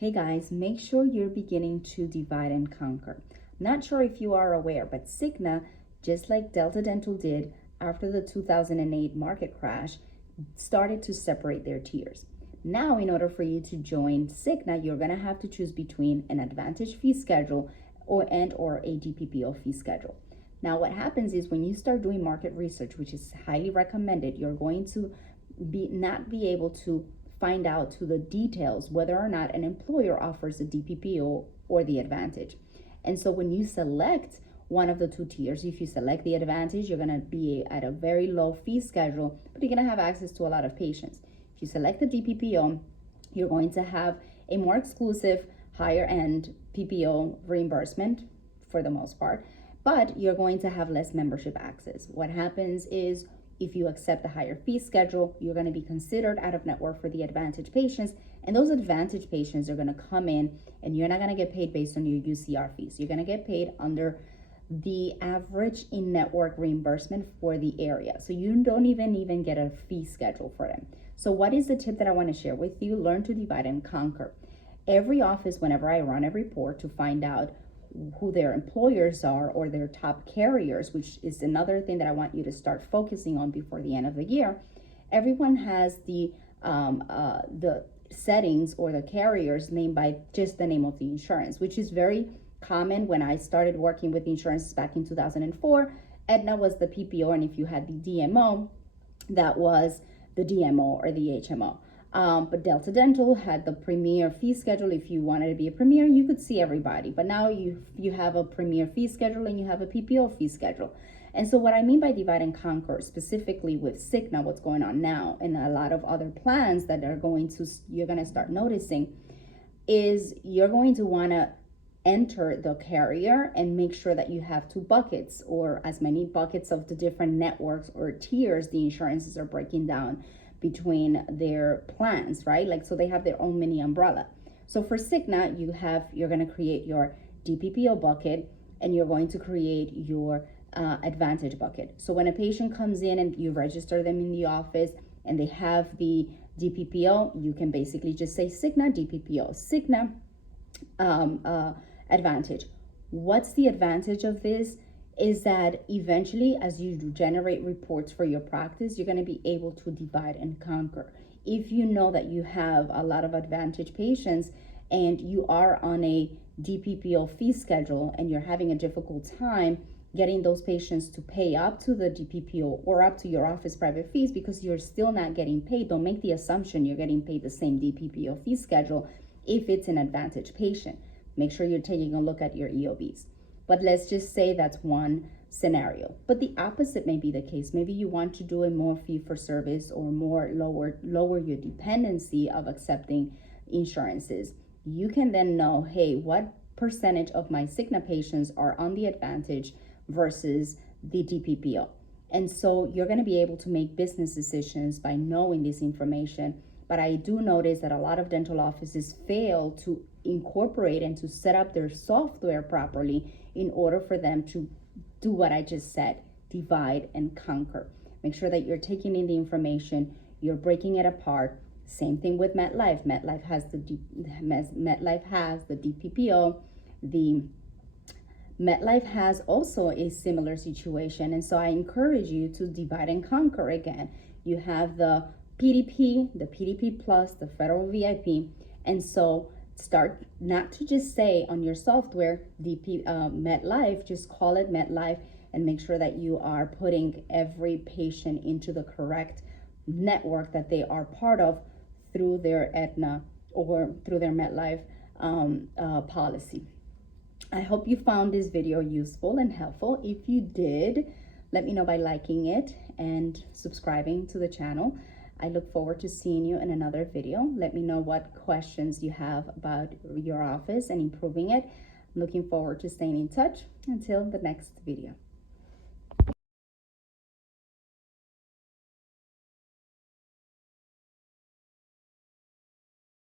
Hey guys, make sure you're beginning to divide and conquer. Not sure if you are aware, but Cigna, just like Delta Dental did after the 2008 market crash, started to separate their tiers. Now, in order for you to join Cigna, you're going to have to choose between an Advantage fee schedule or a DPPO fee schedule. Now, what happens is when you start doing market research, which is highly recommended, you're going to not be able to find out to the details whether or not an employer offers a DPPO or the Advantage. And so when you select one of the two tiers, if you select the Advantage, you're going to be at a very low fee schedule, but you're going to have access to a lot of patients. If you select the DPPO, you're going to have a more exclusive, higher end PPO reimbursement for the most part, but you're going to have less membership access. What happens is if you accept the higher fee schedule, you're going to be considered out of network for the Advantage patients. And those Advantage patients are going to come in and you're not going to get paid based on your UCR fees. You're going to get paid under the average in-network reimbursement for the area. So you don't even get a fee schedule for them. So what is the tip that I want to share with you? Learn to divide and conquer. Every office, whenever I run a report to find out who their employers are or their top carriers, which is another thing that I want you to start focusing on before the end of the year. Everyone has the settings or the carriers named by just the name of the insurance, which is very common. When I started working with insurance back in 2004, Aetna was the PPO, and if you had the DMO, that was the DMO or the HMO. But Delta Dental had the premier fee schedule. If you wanted to be a premier, you could see everybody. But now you have a premier fee schedule and you have a PPO fee schedule. And so what I mean by divide and conquer, specifically with Cigna, what's going on now, and a lot of other plans that you're going to start noticing, is you're going to want to enter the carrier and make sure that you have two buckets or as many buckets of the different networks or tiers the insurances are breaking down between their plans, right? Like, so they have their own mini umbrella. So for Cigna, you're going to create your DPPO bucket and you're going to create your Advantage bucket. So when a patient comes in and you register them in the office and they have the DPPO, you can basically just say Cigna DPPO, Cigna Advantage. What's the advantage of this? Is that eventually, as you generate reports for your practice, you're going to be able to divide and conquer. If you know that you have a lot of Advantage patients and you are on a DPPO fee schedule and you're having a difficult time getting those patients to pay up to the DPPO or up to your office private fees because you're still not getting paid, don't make the assumption you're getting paid the same DPPO fee schedule if it's an Advantage patient. Make sure you're taking a look at your EOBs. But let's just say that's one scenario. But the opposite may be the case. Maybe you want to do a more fee for service or more lower your dependency of accepting insurances. You can then know, hey, what percentage of my Cigna patients are on the Advantage versus the DPPO? And so you're going to be able to make business decisions by knowing this information. But I do notice that a lot of dental offices fail to incorporate and to set up their software properly in order for them to do what I just said, divide and conquer. Make sure that you're taking in the information, you're breaking it apart. Same thing with MetLife. MetLife has the DPPO. The MetLife has also a similar situation. And so I encourage you to divide and conquer again. You have the PDP, the PDP Plus, the Federal VIP. And so start not to just say on your software, MetLife, just call it MetLife and make sure that you are putting every patient into the correct network that they are part of through their Aetna or through their MetLife policy. I hope you found this video useful and helpful. If you did, let me know by liking it and subscribing to the channel. I look forward to seeing you in another video. Let me know what questions you have about your office and improving it. I'm looking forward to staying in touch. Until the next video.